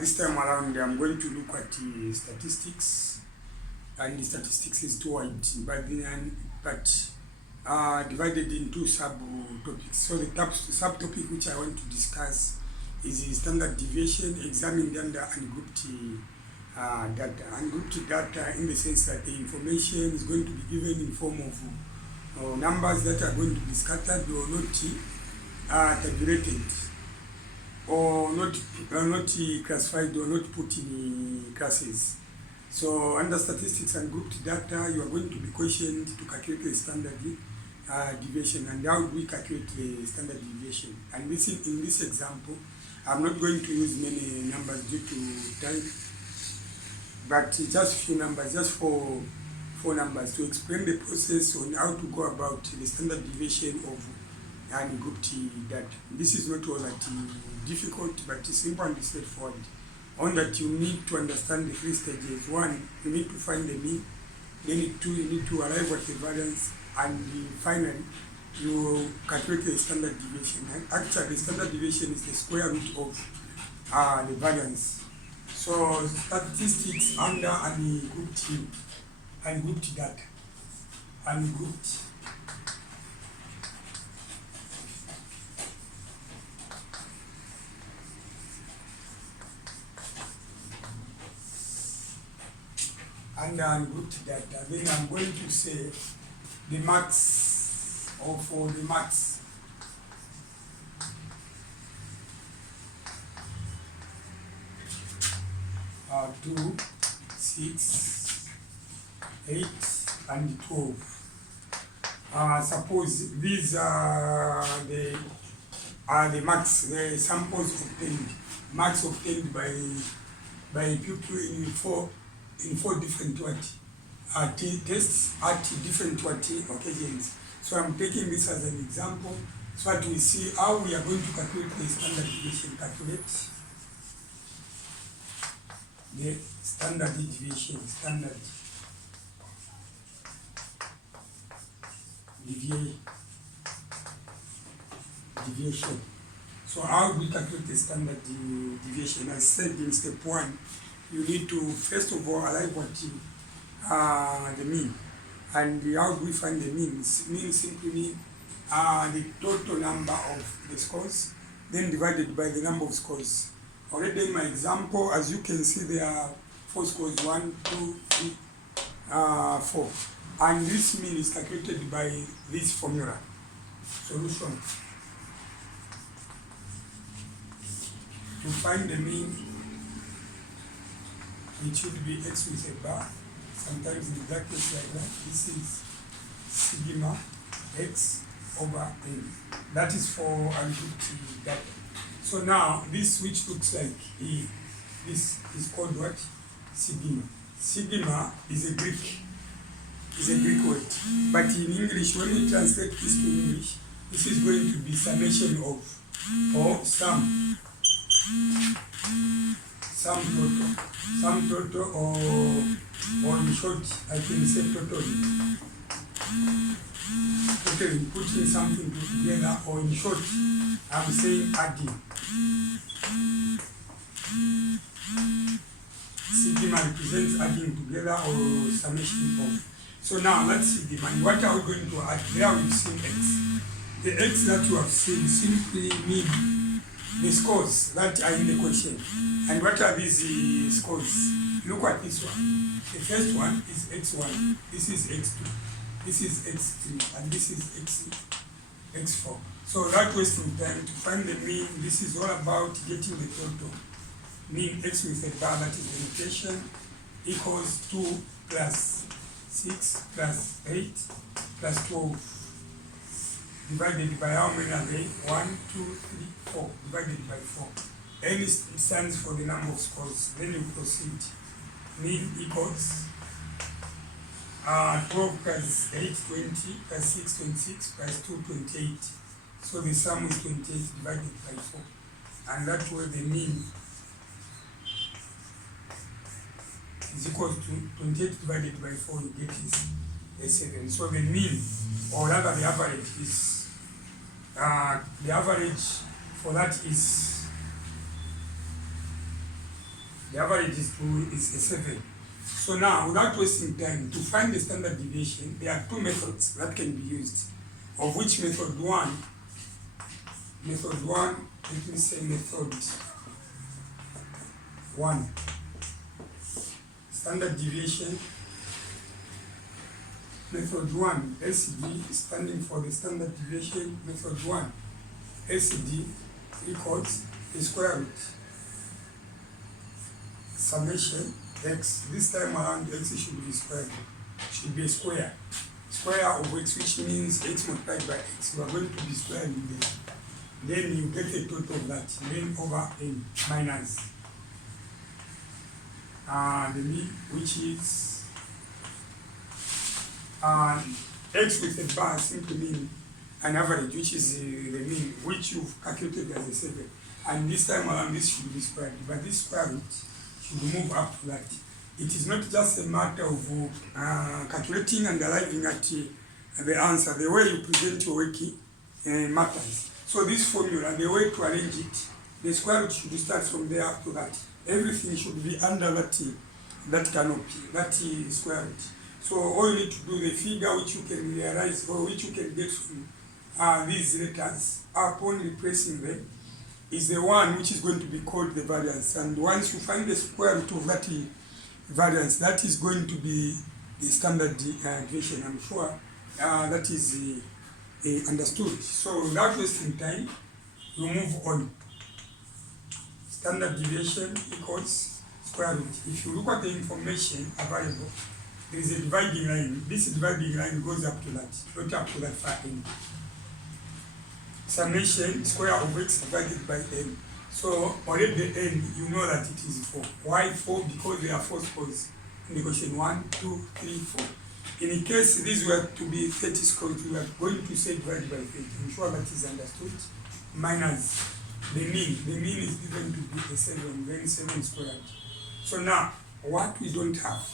This time around, I'm going to look at statistics, and the statistics is too wide, but divided into subtopics. So the subtopic which I want to discuss is the standard deviation examined under ungrouped data. Ungrouped data in the sense that the information is going to be given in form of numbers that are going to be scattered or not tabulated, or not classified or not put in classes. So under statistics and grouped data, you are going to be questioned to calculate the standard deviation. And how do we calculate the standard deviation? And in this example, I'm not going to use many numbers due to time, but just few numbers, just four numbers to explain the process on how to go about the standard deviation of ungrouped data. This is not all that difficult, but it's simple and straightforward. On that, you need to understand the three stages. One, you need to find the mean. Then two, you need to arrive at the variance, and finally, you calculate the standard deviation. And actually, the standard deviation is the square root of the variance. So statistics under ungrouped data. Ungrouped. Under ungrouped data, then I'm going to say the max, or for the max. Uh, 2, 6, 8, and 12. Suppose these are the max, the samples obtained, marks obtained by people in four different tests at different occasions. So I'm taking this as an example so that we see how we are going to calculate the standard deviation. Calculate the standard deviation. Standard deviation. So how do we calculate the standard deviation? As said in step 1, you need to first of all arrive at the mean. And how do we find the mean? Mean simply mean the total number of the scores, then divided by the number of scores. Already in my example, as you can see, there are 4 scores, 1, 2, 3, 4. And this mean is calculated by this formula. Solution. To find the mean, it should be x with a bar, sometimes in brackets like that. This is sigma x over n. That is for ungrouped data. So now, this which looks like this is called what? Sigma. Sigma is a Greek word. But in English, when we translate this to English, this is going to be summation of, or sum total, or in short, I can say totaling. Totaling, putting something together, or in short, I'm saying adding. Sigma represents adding together or summation of. So now let's see sigma. What are we going to add? There we've seen x. The x that you have seen simply mean the scores that are in the question. And what are these scores? Look at this one. The first one is x1, this is x2, this is x3, and this is x4. So without wasting time, to find the mean, this is all about getting the total. Mean x with a bar, that is the notation, equals 2 plus 6 plus 8 plus 12. Divided by how many are they? 1, 2, 3, 4. Divided by 4. N stands for the number of scores. Then you proceed. Mean equals 12 plus 8, 20, plus 6, 26, plus 2, 28. So the sum is 28 divided by 4. And that way the mean is equal to 28 divided by 4, you get is a 7. So the mean, or rather the average, is the average for that is The average is a 7. So now, without wasting time, to find the standard deviation, there are two methods that can be used, of which method one, let me say method one, standard deviation. Method 1, LCD, standing for the standard deviation. Method 1, LCD, equals the square root summation x. This time around, x should be squared, should be a square. Square of x, which means x multiplied by x. We are going to be squaring this. Then you get a total of that, then over n minus the mean, which is x with a bar simply mean an average, which is the mean, which you've calculated as a 7. And this time around, this should be squared, but this square root should move up to that. It is not just a matter of calculating and arriving at the answer. The way you present your work matters. So this formula, the way to arrange it, the square root should start from there up to that. Everything should be under that canopy, that square root. So all you need to do, the figure which you can realize or which you can get from these letters upon replacing them is the one which is going to be called the variance. And once you find the square root of that variance, that is going to be the standard deviation. I'm sure that is understood. So without wasting time, we move on. Standard deviation equals square root. If you look at the information available, there is a dividing line. This dividing line goes up to that, not up to that far end. Summation square of x divided by n. So already the n, you know that it is 4. Why 4? Because there are 4 scores in the question. 1, 2, 3, 4. In case these were to be 30 scores, we are going to say divided by 30. I'm sure that is understood. Minus the mean. The mean is given to be a 7, then 7 squared. So now, what we don't have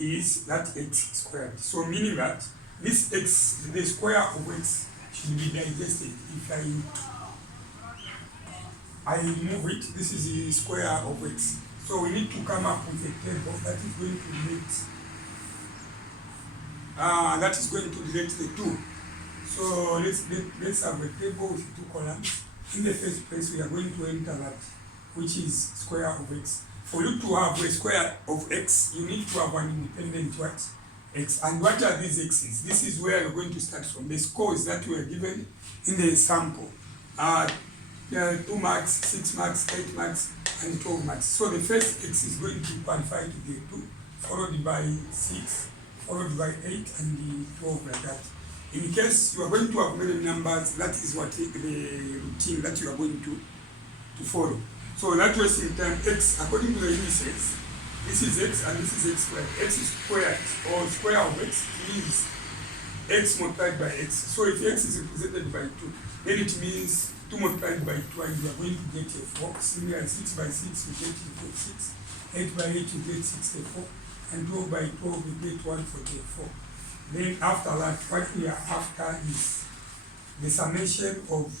is that x squared. So meaning that this x, the square of x, should be digested. If I move it, this is the square of x. So we need to come up with a table that is going to relate the two. So let's have a table with 2 columns. In the first place, we are going to enter that, which is square of x. For you to have a square of x, you need to have an independent what? X. And what are these x's? This is where you're going to start from. The scores that were given in the sample. 2 marks, 6 marks, 8 marks, and 12 marks. So the first x is going to qualify to the 2, followed by 6, followed by 8, and the 12 like that. In case you are going to have many numbers, that is what the routine that you are going to follow. So that was in time x, according to the indices, this is x and this is x squared. X is squared, or square of x is x multiplied by x. So if x is represented by 2, then it means 2 multiplied by 2, and you are going to get a 4. Similarly, 6 by 6, you get 6. 8 by 8, you get 64. And 12 by 12, you get 144. Then after that, what we are after is the summation of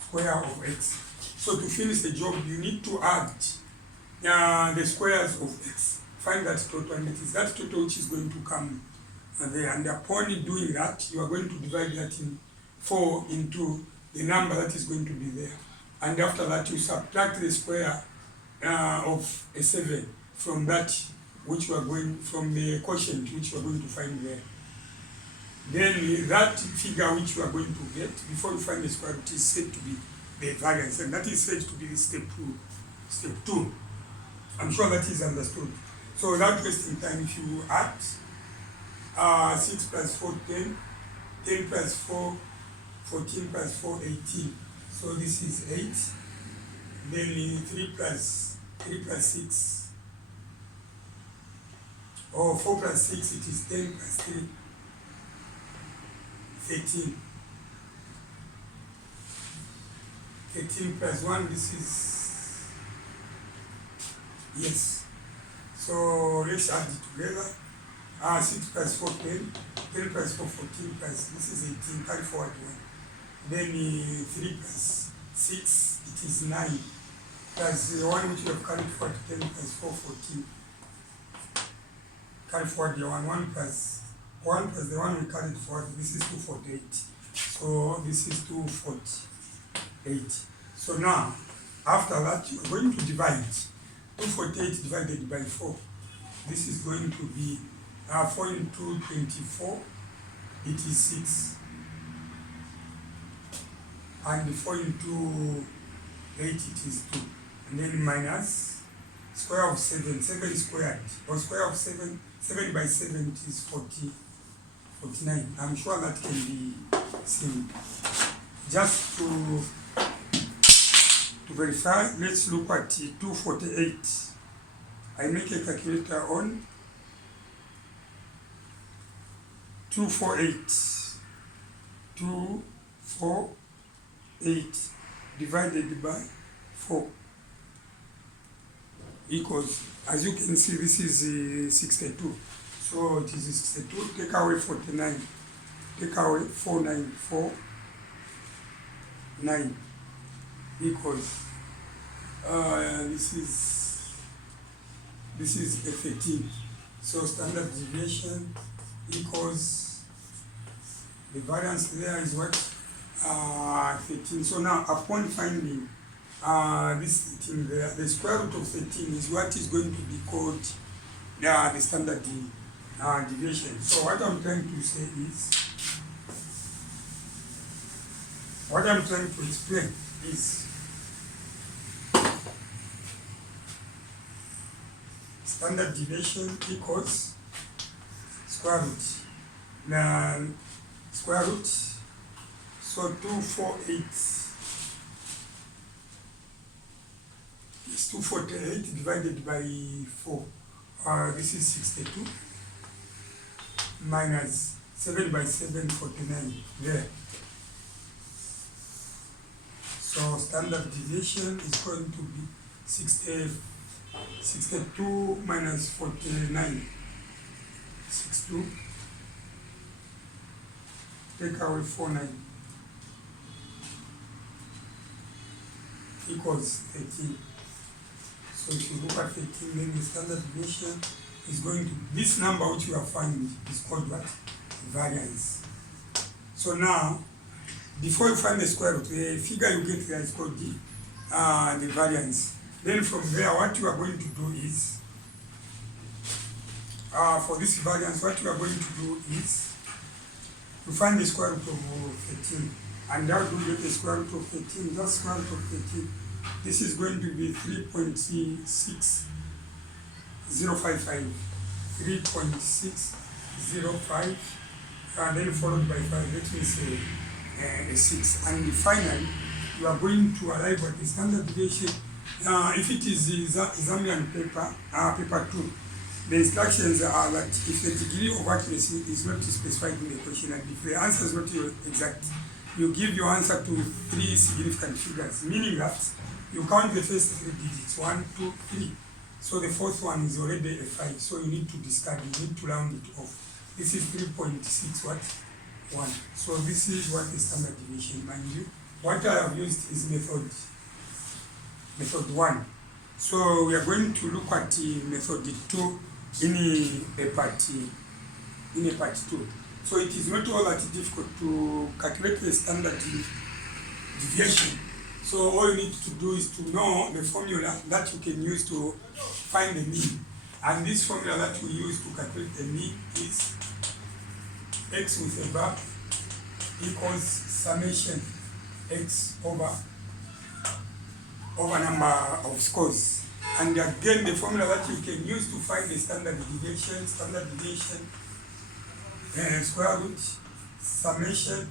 square of x. So to finish the job, you need to add the squares of x. Find that total, and it is that total which is going to come there. And upon doing that, you are going to divide that in 4 into the number that is going to be there. And after that, you subtract the square of a 7 from that which we are going, from the quotient which we are going to find there. Then that figure which you are going to get before you find the square root is said to be the variance, and that is said to be step 2. I'm sure that is understood. So without wasting time, if you add 6 plus 4, 10, 10 plus 4, 14 plus 4, 18. So this is 8. Then 3 plus 6, or 4 plus 6, it is 10 plus 3, 13. 13 plus 1, this is, yes. So let's add it together. 6 plus 4, 10. 10 plus 4, 14 plus, this is 18, carry forward 1. Then 3 plus 6, it is 9. plus the one which you have carried forward 10 plus 4, 14. Carry forward the 1 plus the one we carried forward, this is 248. So this is 248. So now, after that, you are going to divide 248 divided by 4. This is going to be 4 into 24, it is 6. And 4 into 8, it is 2. And then minus square of 7, 7 squared, or square of 7, 7 by 7 is 49. I'm sure that can be seen. Just to verify, let's look at 248. I make a calculator on 248. 248 divided by 4 equals, as you can see, this is 62. So it is 62. Take away 49. Take away 4949 equals this is a 13. So standard deviation equals, the variance there is what, 13. So now upon finding this 13 there, the square root of 13 is what is going to be called the standard deviation. So what I'm trying to say is, what I'm trying to explain is standard deviation equals square root. Now square root, so 248 is 248 divided by 4. This is 62 minus 7 by 7, 49 there. So standard deviation is going to be 62 minus 49. 62. Take away 49 equals 13. So if you look at 13, then the standard deviation is going to, this number which you are finding is called what? Variance. So now, before you find the square root, the figure you get there is called the variance. Then from there, what you are going to do is, for this variance, what you are going to do is to find the square root of 13. And how do you get the square root of 13? Just square root of 13. This is going to be 3.6055. 3.605, and then followed by 5. Let me say a 6. And finally, you are going to arrive at the standard deviation. If it is Zambian paper, paper 2, the instructions are that if the degree of accuracy is not specified in the question, and if the answer is not exact, you give your answer to 3 significant figures, meaning that you count the first 3 digits, 1, 2, 3. So the fourth one is already a 5, so you need to discard it, you need to round it off. This is 3.6 what? 1. So this is what is standard deviation, mind you. What I have used is method 1. So we are going to look at method 2 in a part 2. So it is not all that difficult to calculate the standard deviation. So all you need to do is to know the formula that you can use to find the mean. And this formula that we use to calculate the mean is x with a bar equals summation x over number of scores. And again, the formula that you can use to find the standard deviation, square root summation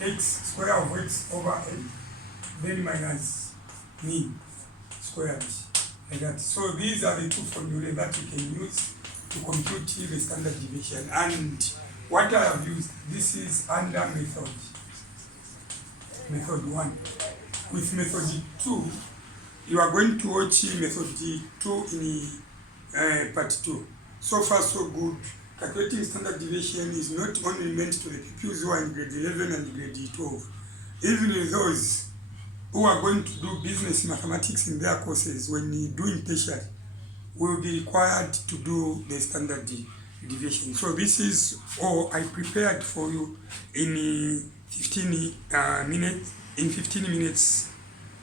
x square of x over n, then minus mean squared, like that. So these are the two formulae that you can use to compute the standard deviation. And what I have used, this is under method 1. With method 2, you are going to watch method 2 in part 2. So far so good. Calculating standard deviation is not only meant to the pupils who are in grade 11 and grade 12. Even those who are going to do business mathematics in their courses, when doing tertiary, will be required to do the standard deviation. So this is all I prepared for you in 15 minutes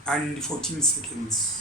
and 14 seconds.